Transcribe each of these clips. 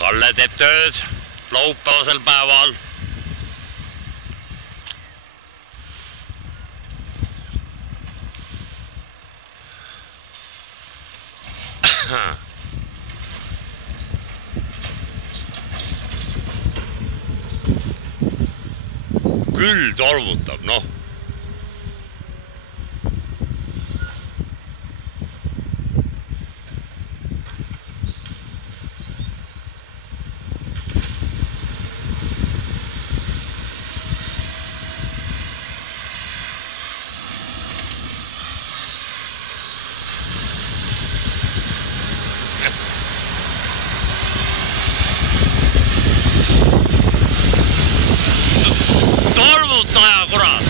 Kalle teeb tööd laupäevasel päeval. Küll tolmutab, noh. Tolmutaja, kurat!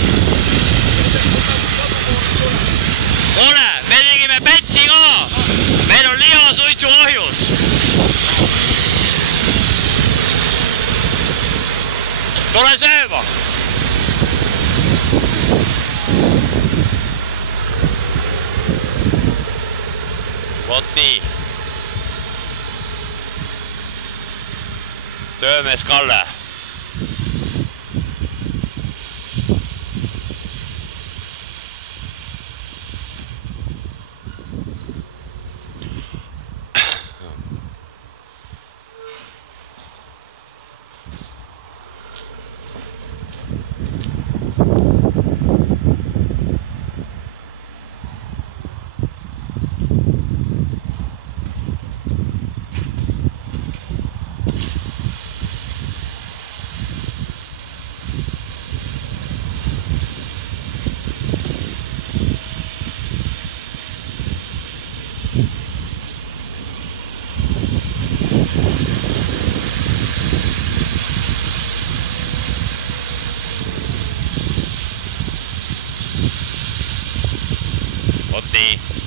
Ole, me tegime pätsi ka! Meil on lihasuitsu ahjus! Tule sööma! Vot nii! Töömees Kalle! Vot nii.